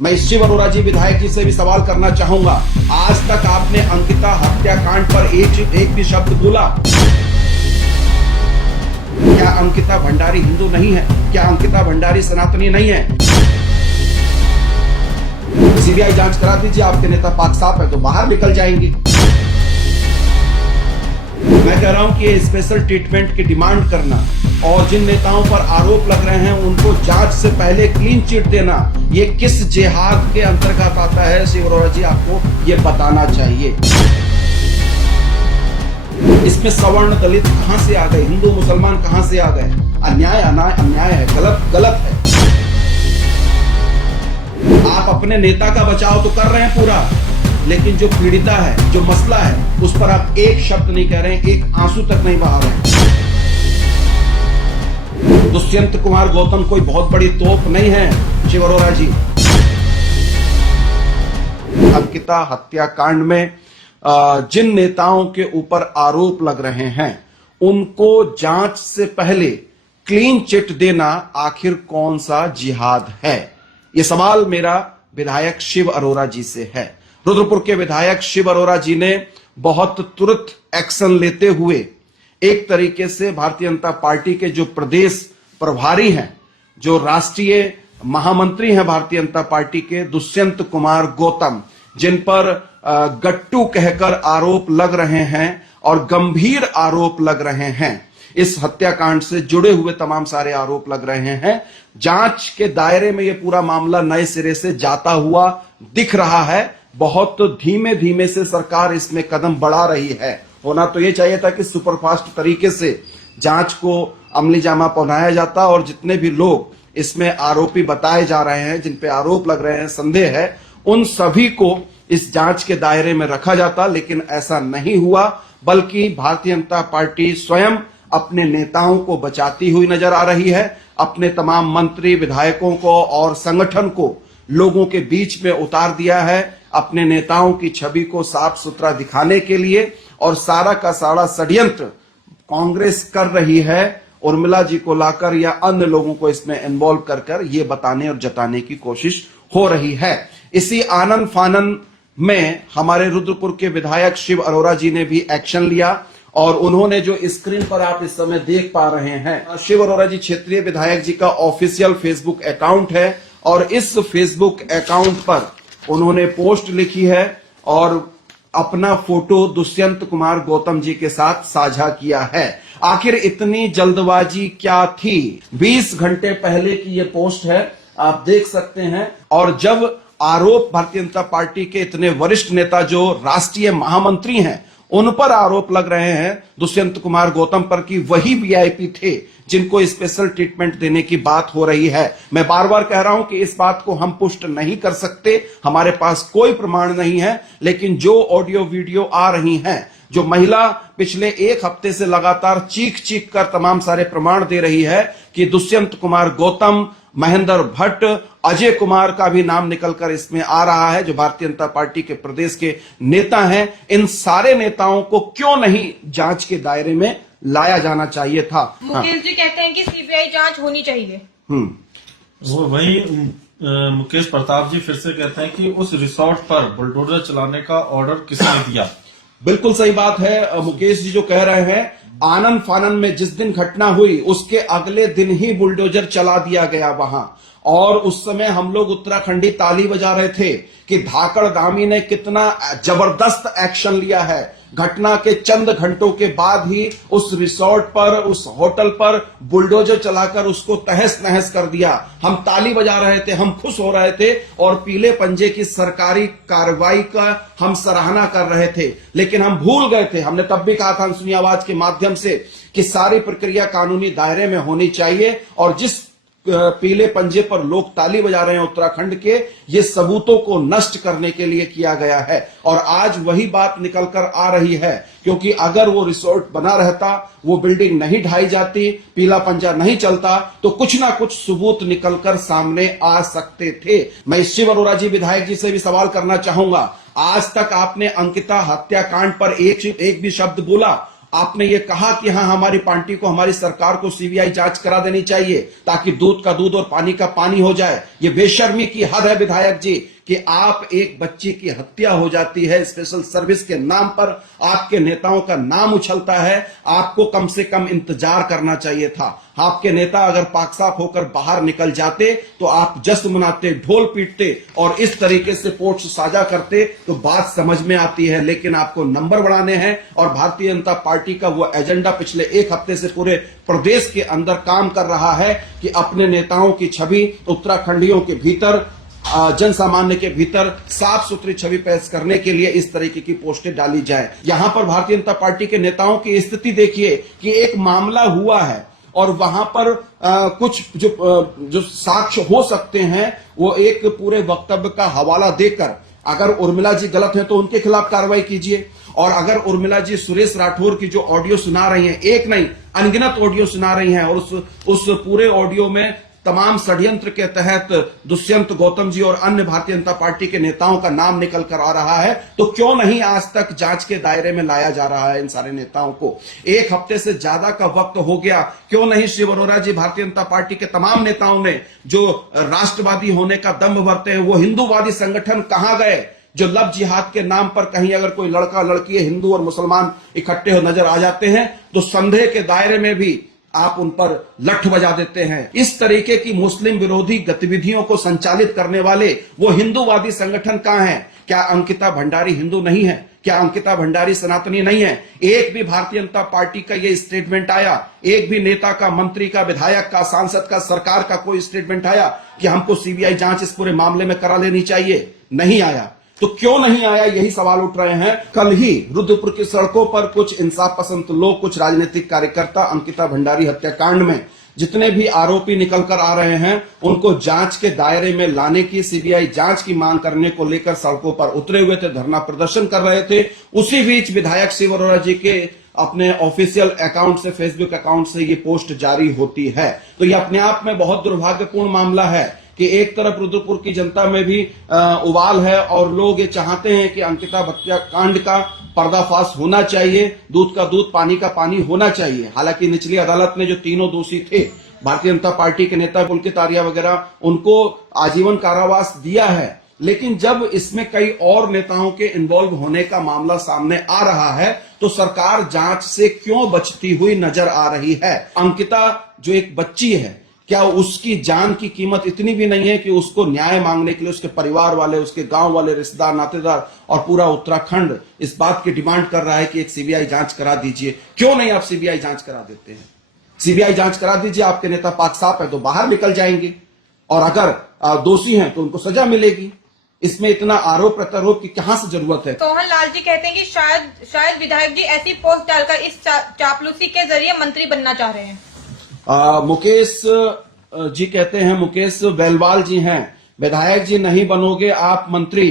मैं शिव अरोड़ा जी विधायक जी से भी सवाल करना चाहूंगा, आज तक आपने अंकिता हत्याकांड पर एक भी शब्द बोला? क्या अंकिता भंडारी हिंदू नहीं है? क्या अंकिता भंडारी सनातनी नहीं है? सीबीआई जांच करा दीजिए, आपके नेता पाक साफ है तो बाहर निकल जाएंगे। मैं कह रहा हूं कि ये स्पेशल ट्रीटमेंट की डिमांड करना और जिन नेताओं पर आरोप लग रहे हैं उनको जांच से पहले क्लीन चिट देना, ये किस जिहाद के अंतर्गत आता है? शिव अरोड़ा जी, आपको ये बताना चाहिए। इसमें सवर्ण दलित कहां से आ गए? हिंदू मुसलमान कहां से आ गए? अन्याय अन्याय है, गलत है। आप अपने नेता का बचाव तो कर रहे हैं पूरा, लेकिन जो पीड़िता है, जो मसला है, उस पर आप एक शब्द नहीं कह रहे हैं, एक आंसू तक नहीं बहा रहे हैं। दुष्यंत कुमार गौतम कोई बहुत बड़ी तोप नहीं है शिव अरोड़ा जी। अंकिता हत्याकांड में जिन नेताओं के ऊपर आरोप लग रहे हैं उनको जांच से पहले क्लीन चिट देना आखिर कौन सा जिहाद है? यह सवाल मेरा विधायक शिव अरोड़ा जी से है। रुद्रपुर के विधायक शिव अरोड़ा जी ने बहुत तुरंत एक्शन लेते हुए एक तरीके से भारतीय जनता पार्टी के जो प्रदेश प्रभारी हैं, जो राष्ट्रीय महामंत्री हैं भारतीय जनता पार्टी के, दुष्यंत कुमार गौतम, जिन पर गट्टू कहकर आरोप लग रहे हैं और गंभीर आरोप लग रहे हैं, इस हत्याकांड से जुड़े हुए तमाम सारे आरोप लग रहे हैं। जांच के दायरे में यह पूरा मामला नए सिरे से जाता हुआ दिख रहा है। बहुत धीमे धीमे से सरकार इसमें कदम बढ़ा रही है। होना तो यह चाहिए था कि सुपरफास्ट तरीके से जांच को अमली जामा पहनाया जाता और जितने भी लोग इसमें आरोपी बताए जा रहे हैं, जिन पे आरोप लग रहे हैं, संदेह है, उन सभी को इस जांच के दायरे में रखा जाता, लेकिन ऐसा नहीं हुआ। बल्कि भारतीय जनता पार्टी स्वयं अपने नेताओं को बचाती हुई नजर आ रही है। अपने तमाम मंत्री विधायकों को और संगठन को लोगों के बीच में उतार दिया है, अपने नेताओं की छवि को साफ सुथरा दिखाने के लिए। और सारा का सारा षड्यंत्र कांग्रेस कर रही है, उर्मिला जी को लाकर या अन्य लोगों को इसमें इन्वॉल्व कर ये बताने और जताने की कोशिश हो रही है। इसी आनंद फानन में हमारे रुद्रपुर के विधायक शिव अरोड़ा जी ने भी एक्शन लिया और उन्होंने जो स्क्रीन पर आप इस समय देख पा रहे हैं, शिव अरोड़ा जी क्षेत्रीय विधायक जी का ऑफिशियल फेसबुक अकाउंट है और इस फेसबुक अकाउंट पर उन्होंने पोस्ट लिखी है और अपना फोटो दुष्यंत कुमार गौतम जी के साथ साझा किया है। आखिर इतनी जल्दबाजी क्या थी? 20 घंटे पहले की यह पोस्ट है, आप देख सकते हैं। और जब आरोप भारतीय जनता पार्टी के इतने वरिष्ठ नेता जो राष्ट्रीय महामंत्री हैं उन पर आरोप लग रहे हैं दुष्यंत कुमार गौतम पर कि वही वीआईपी थे जिनको स्पेशल ट्रीटमेंट देने की बात हो रही है। मैं बार बार कह रहा हूं कि इस बात को हम पुष्ट नहीं कर सकते, हमारे पास कोई प्रमाण नहीं है, लेकिन जो ऑडियो वीडियो आ रही हैं, जो महिला पिछले एक हफ्ते से लगातार चीख कर तमाम सारे प्रमाण दे रही है कि दुष्यंत कुमार गौतम, महेंद्र भट्ट, अजय कुमार का भी नाम निकलकर इसमें आ रहा है, जो भारतीय जनता पार्टी के प्रदेश के नेता हैं, इन सारे नेताओं को क्यों नहीं जांच के दायरे में लाया जाना चाहिए था? मुकेश जी कहते हैं कि सीबीआई जांच होनी चाहिए। वो वही मुकेश प्रताप जी फिर से कहते हैं कि उस रिसोर्ट पर बुलडोजर चलाने का ऑर्डर किसने दिया? बिल्कुल सही बात है। मुकेश जी जो कह रहे हैं, आनंद फानन में जिस दिन घटना हुई उसके अगले दिन ही बुलडोजर चला दिया गया वहां, और उस समय हम लोग उत्तराखंडी ताली बजा रहे थे कि धाकड़ दामी ने कितना जबरदस्त एक्शन लिया है। घटना के चंद घंटों के बाद ही उस रिसोर्ट पर, उस होटल पर बुलडोजर चलाकर उसको तहस नहस कर दिया। हम ताली बजा रहे थे, हम खुश हो रहे थे और पीले पंजे की सरकारी कार्रवाई का हम सराहना कर रहे थे, लेकिन हम भूल गए थे। हमने तब भी कहा था अनसुनी आवाज के माध्यम से कि सारी प्रक्रिया कानूनी दायरे में होनी चाहिए और जिस पीले पंजे पर लोग ताली बजा रहे हैं उत्तराखंड के, ये सबूतों को नष्ट करने के लिए किया गया है। और आज वही बात निकलकर आ रही है, क्योंकि अगर वो रिसोर्ट बना रहता, वो बिल्डिंग नहीं ढाई जाती, पीला पंजा नहीं चलता, तो कुछ ना कुछ सबूत निकलकर सामने आ सकते थे। मैं शिव अरोड़ा जी विधायक जी से भी सवाल करना चाहूंगा, आज तक आपने अंकिता हत्याकांड पर एक भी शब्द बोला? आपने ये कहा कि हाँ हमारी पार्टी को, हमारी सरकार को सीबीआई जांच करा देनी चाहिए ताकि दूध का दूध और पानी का पानी हो जाए। ये बेशर्मी की हद है विधायक जी कि आप, एक बच्ची की हत्या हो जाती है स्पेशल सर्विस के नाम पर, आपके नेताओं का नाम उछलता है। आपको कम से कम इंतजार करना चाहिए था। आपके नेता अगर पाक साफ होकर बाहर निकल जाते तो आप जश्न मनाते, ढोल पीटते और इस तरीके से पोस्ट साझा करते तो बात समझ में आती है। लेकिन आपको नंबर बढ़ाने हैं और भारतीय जनता पार्टी का वो एजेंडा पिछले एक हफ्ते से पूरे प्रदेश के अंदर काम कर रहा है कि अपने नेताओं की छवि उत्तराखंडियों के भीतर, जन सामान्य के भीतर साफ सुथरी छवि पेश करने के लिए इस तरीके की पोस्टें डाली जाए। यहां पर भारतीय जनता पार्टी के नेताओं की स्थिति देखिए कि एक मामला हुआ है और वहां पर कुछ जो साक्ष्य हो सकते हैं वो एक पूरे वक्तव्य का हवाला देकर, अगर उर्मिला जी गलत हैं तो उनके खिलाफ कार्रवाई कीजिए, और अगर उर्मिला जी सुरेश राठौर की जो ऑडियो सुना रही हैं, एक नहीं अनगिनत ऑडियो सुना रही हैं, और उस पूरे ऑडियो में तमाम षड्यंत्र के तहत दुष्यंत गौतम जी और अन्य भारतीय जनता पार्टी के नेताओं का नाम निकल कर आ रहा है, तो क्यों नहीं आज तक जांच के दायरे में लाया जा रहा है इन सारे नेताओं को? एक हफ्ते से ज्यादा का वक्त हो गया, क्यों नहीं शिव अरोड़ा जी, भारतीय जनता पार्टी के तमाम नेताओं ने जो राष्ट्रवादी होने का दम्भ भरते हैं, वो हिंदूवादी संगठन कहां गए? जो लव जिहाद के नाम पर कहीं अगर कोई लड़का लड़की, हिंदू और मुसलमान इकट्ठे हो नजर आ जाते हैं तो संदेह के दायरे में भी आप उन पर लठ बजा देते हैं। इस तरीके की मुस्लिम विरोधी गतिविधियों को संचालित करने वाले वो हिंदूवादी संगठन कहां हैं? क्या अंकिता भंडारी हिंदू नहीं है? क्या अंकिता भंडारी सनातनी नहीं है? एक भी भारतीय जनता पार्टी का ये स्टेटमेंट आया? एक भी नेता का, मंत्री का, विधायक का, सांसद का, सरकार का कोई स्टेटमेंट आया कि हमको सीबीआई जांच इस पूरे मामले में करा लेनी चाहिए? नहीं आया। तो क्यों नहीं आया, यही सवाल उठ रहे हैं। कल ही रुद्रपुर की सड़कों पर कुछ इंसाफ पसंद लोग, कुछ राजनीतिक कार्यकर्ता अंकिता भंडारी हत्याकांड में जितने भी आरोपी निकल कर आ रहे हैं उनको जांच के दायरे में लाने की, सीबीआई जांच की मांग करने को लेकर सड़कों पर उतरे हुए थे, धरना प्रदर्शन कर रहे थे। उसी बीच विधायक शिव अरोड़ा जी के अपने ऑफिशियल अकाउंट से, फेसबुक अकाउंट से ये पोस्ट जारी होती है। तो ये अपने आप में बहुत दुर्भाग्यपूर्ण मामला है कि एक तरफ रुद्रपुर की जनता में भी उबाल है और लोग ये चाहते हैं कि अंकिता हत्याकांड का पर्दाफाश होना चाहिए, दूध का दूध, पानी का पानी होना चाहिए। हालांकि निचली अदालत ने जो तीनों दोषी थे, भारतीय जनता पार्टी के नेता पुलकित आर्या वगैरह, उनको आजीवन कारावास दिया है। लेकिन जब इसमें कई और नेताओं के इन्वॉल्व होने का मामला सामने आ रहा है तो सरकार जांच से क्यों बचती हुई नजर आ रही है? अंकिता जो एक बच्ची है, क्या उसकी जान की कीमत इतनी भी नहीं है कि उसको न्याय मांगने के लिए उसके परिवार वाले, उसके गांव वाले, रिश्तेदार, नातेदार और पूरा उत्तराखंड इस बात की डिमांड कर रहा है कि एक सीबीआई जांच करा दीजिए? क्यों नहीं आप सीबीआई जांच करा देते हैं? सीबीआई जांच करा दीजिए, आपके नेता पाक साफ है तो बाहर निकल जाएंगे, और अगर दोषी हैं तो उनको सजा मिलेगी। इसमें इतना आरोप प्रत्यारोप की कहां से जरूरत है? सोहन लाल जी कहते हैं कि शायद विधायक जी ऐसी पोस्ट डालकर इस चापलूसी के जरिए मंत्री बनना चाह रहे हैं। मुकेश जी कहते हैं, मुकेश बेलवाल जी हैं, विधायक जी नहीं बनोगे आप मंत्री,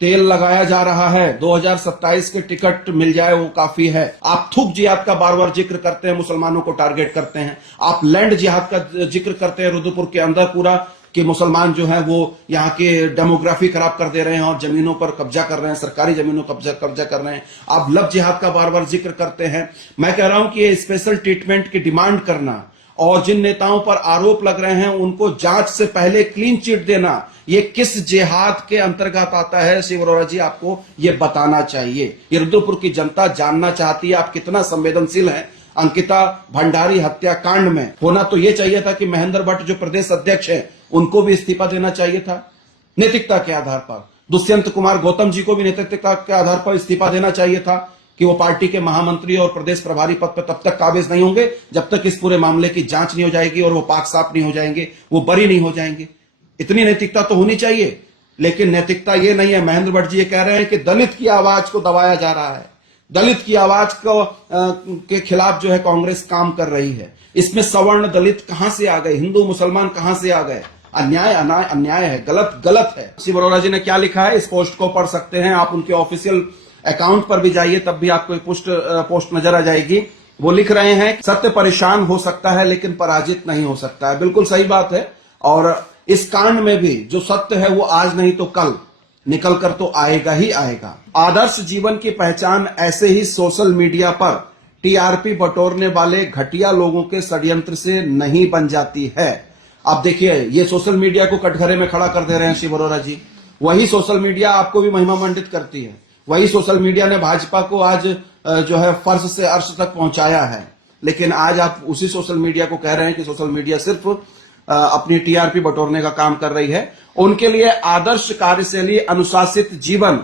तेल लगाया जा रहा है, 2027 के टिकट मिल जाए वो काफी है। आप थूक जिहाद का बार बार जिक्र करते हैं, मुसलमानों को टारगेट करते हैं। आप लैंड जिहाद का जिक्र करते हैं रुद्रपुर के अंदर पूरा, कि मुसलमान जो है वो यहाँ के डेमोग्राफी खराब कर दे रहे हैं और जमीनों पर कब्जा कर रहे हैं, सरकारी जमीनों पर कब्जा कर रहे हैं। आप लव जिहाद का बार बार जिक्र करते हैं। मैं कह रहा हूं कि ये स्पेशल ट्रीटमेंट की डिमांड करना और जिन नेताओं पर आरोप लग रहे हैं उनको जांच से पहले क्लीन चिट देना, ये किस जिहाद के अंतर्गत आता है? शिव अरोड़ा जी, आपको ये बताना चाहिए। ये रुद्रपुर की जनता जानना चाहती है आप कितना संवेदनशील हैं। अंकिता भंडारी हत्याकांड में होना तो ये चाहिए था कि महेंद्र भट्ट जो प्रदेश अध्यक्ष है उनको भी इस्तीफा देना चाहिए था नैतिकता के आधार पर। दुष्यंत कुमार गौतम जी को भी नैतिकता के आधार पर इस्तीफा देना चाहिए था कि वो पार्टी के महामंत्री और प्रदेश प्रभारी पद पर तब तक काबिज नहीं होंगे जब तक इस पूरे मामले की जांच नहीं हो जाएगी और वो पाक साफ नहीं हो जाएंगे, वो बरी नहीं हो जाएंगे। इतनी नैतिकता तो होनी चाहिए, लेकिन नैतिकता ये नहीं है। महेंद्र भट्ट जी ये कह रहे हैं कि दलित की आवाज को दबाया जा रहा है, दलित की आवाज को के खिलाफ जो है कांग्रेस काम कर रही है। इसमें सवर्ण दलित कहां से आ गए, हिंदू मुसलमान कहां से आ गए? अन्याय अन्याय है, गलत है। शिव अरोड़ा जी ने क्या लिखा है इस पोस्ट को पढ़ सकते हैं आप, उनके ऑफिशियल अकाउंट पर भी जाइए तब भी आपको पोस्ट नजर आ जाएगी। वो लिख रहे हैं, सत्य परेशान हो सकता है लेकिन पराजित नहीं हो सकता है। बिल्कुल सही बात है। और इस कांड में भी जो सत्य है वो आज नहीं तो कल निकल कर तो आएगा ही आएगा। आदर्श जीवन की पहचान ऐसे ही सोशल मीडिया पर टीआरपी बटोरने वाले घटिया लोगों के षड्यंत्र से नहीं बन जाती है। अब देखिए, ये सोशल मीडिया को कटघरे में खड़ा कर दे रहे हैं शिव अरोरा जी। वही सोशल मीडिया आपको भी महिमा मंडित करती है। वही सोशल मीडिया ने भाजपा को आज जो है फर्श से अर्श तक पहुंचाया है। लेकिन आज आप उसी सोशल मीडिया को कह रहे हैं कि सोशल मीडिया सिर्फ अपनी टीआरपी बटोरने का काम कर रही है। उनके लिए आदर्श कार्यशैली, अनुशासित जीवन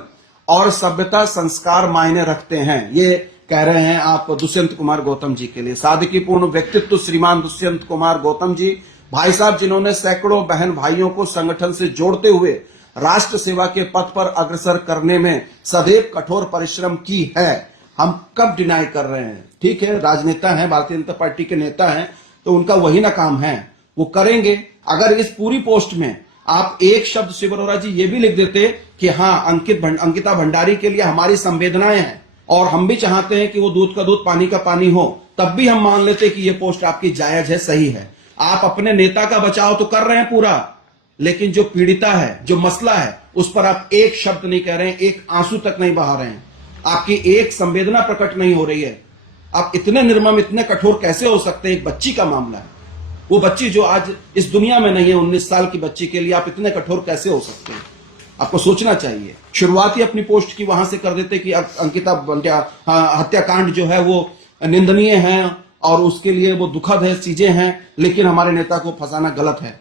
और सभ्यता संस्कार मायने रखते हैं। ये कह रहे हैं आप दुष्यंत कुमार गौतम जी के लिए। सादगीपूर्ण व्यक्तित्व श्रीमान दुष्यंत कुमार गौतम जी, भाई साहब जिन्होंने सैकड़ों बहन भाइयों को संगठन से जोड़ते हुए राष्ट्र सेवा के पथ पर अग्रसर करने में सदैव कठोर परिश्रम की है। हम कब डिनाई कर रहे हैं? ठीक है, राजनेता हैं, भारतीय जनता पार्टी के नेता हैं, तो उनका वही ना काम है, वो करेंगे। अगर इस पूरी पोस्ट में आप एक शब्द शिव अरोरा जी ये भी लिख देते कि हाँ, अंकिता भंडारी के लिए हमारी संवेदनाएं हैं और हम भी चाहते हैं कि वो दूध का दूध पानी का पानी हो, तब भी हम मान लेते कि ये पोस्ट आपकी जायज है, सही है। आप अपने नेता का बचाव तो कर रहे हैं पूरा, लेकिन जो पीड़िता है, जो मसला है, उस पर आप एक शब्द नहीं कह रहे हैं, एक आंसू तक नहीं बहा रहे हैं, आपकी एक संवेदना प्रकट नहीं हो रही है। आप इतने निर्मम, इतने कठोर कैसे हो सकते हैं? एक बच्ची का मामला है, वो बच्ची जो आज इस दुनिया में नहीं है, 19 साल की बच्ची के लिए आप इतने कठोर कैसे हो सकते हैं? आपको सोचना चाहिए। शुरुआत ही अपनी पोस्ट की वहां से कर देते कि अंकिता हत्याकांड जो है वो निंदनीय है और उसके लिए वो दुखद है, चीजें हैं, लेकिन हमारे नेता को फंसाना गलत है।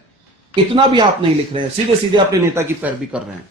इतना भी आप नहीं लिख रहे हैं, सीधे सीधे अपने नेता की पैरवी कर रहे हैं।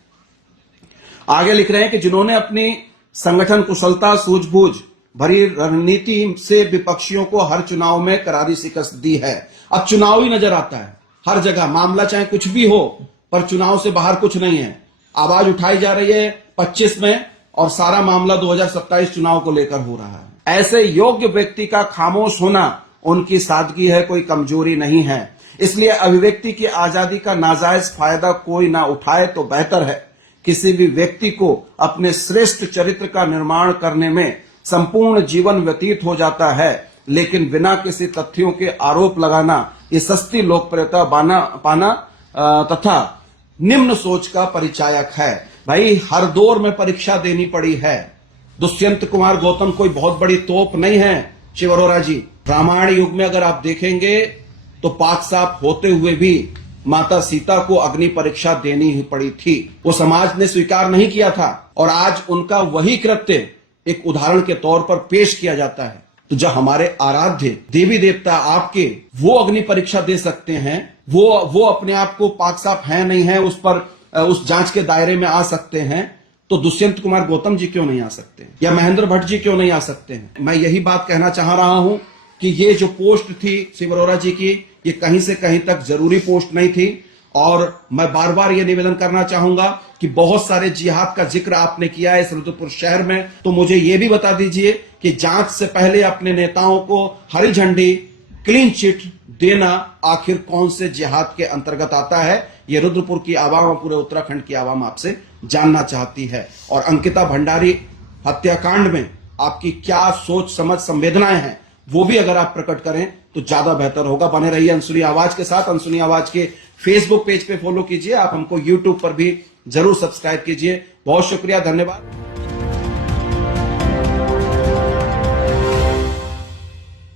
आगे लिख रहे हैं कि जिन्होंने अपनी संगठन कुशलता, सूझबूझ भरी रणनीति से विपक्षियों को हर चुनाव में करारी शिकस्त दी है। अब चुनाव ही नजर आता है हर जगह, मामला चाहे कुछ भी हो, पर चुनाव से बाहर कुछ नहीं है। आवाज उठाई जा रही है 25 में और सारा मामला 2027 चुनाव को लेकर हो रहा है। ऐसे योग्य व्यक्ति का खामोश होना उनकी सादगी है, कोई कमजोरी नहीं है। इसलिए अभिव्यक्ति की आजादी का नाजायज फायदा कोई ना उठाए तो बेहतर है। किसी भी व्यक्ति को अपने श्रेष्ठ चरित्र का निर्माण करने में संपूर्ण जीवन व्यतीत हो जाता है, लेकिन बिना किसी तथ्यों के आरोप लगाना ये सस्ती लोकप्रियता पाना तथा निम्न सोच का परिचायक है। भाई, हर दौर में परीक्षा देनी पड़ी है। दुष्यंत कुमार गौतम कोई बहुत बड़ी तोप नहीं है शिव अरोरा जी। रामायण युग में अगर आप देखेंगे तो पाक साफ होते हुए भी माता सीता को अग्नि परीक्षा देनी ही पड़ी थी। वो समाज ने स्वीकार नहीं किया था और आज उनका वही कृत्य एक उदाहरण के तौर पर पेश किया जाता है। तो जब हमारे आराध्य देवी देवता आपके वो अग्नि परीक्षा दे सकते हैं, वो अपने आप को पाक साफ है नहीं है, उस पर उस जांच के दायरे में आ सकते हैं, तो दुष्यंत कुमार गौतम जी क्यों नहीं आ सकते या महेंद्र भट्ट जी क्यों नहीं आ सकते हैं? मैं यही बात कहना चाह रहा हूं कि ये जो पोस्ट थी शिव अरोरा जी की, ये कहीं से कहीं तक जरूरी पोस्ट नहीं थी। और मैं बार बार ये निवेदन करना चाहूंगा कि बहुत सारे जिहाद का जिक्र आपने किया है इस रुद्रपुर शहर में, तो मुझे ये भी बता दीजिए कि जांच से पहले अपने नेताओं को हरी झंडी, क्लीन चिट देना आखिर कौन से जिहाद के अंतर्गत आता है? ये रुद्रपुर की आवाम और पूरे उत्तराखंड की आवाम आपसे जानना चाहती है। और अंकिता भंडारी हत्याकांड में आपकी क्या सोच, समझ, संवेदनाएं हैं, वो भी अगर आप प्रकट करें तो ज्यादा बेहतर होगा। बने रहिए अनसुनी आवाज के साथ। अनसुनी आवाज के फेसबुक पेज पे फॉलो कीजिए, आप हमको यूट्यूब पर भी जरूर सब्सक्राइब कीजिए। बहुत शुक्रिया, धन्यवाद।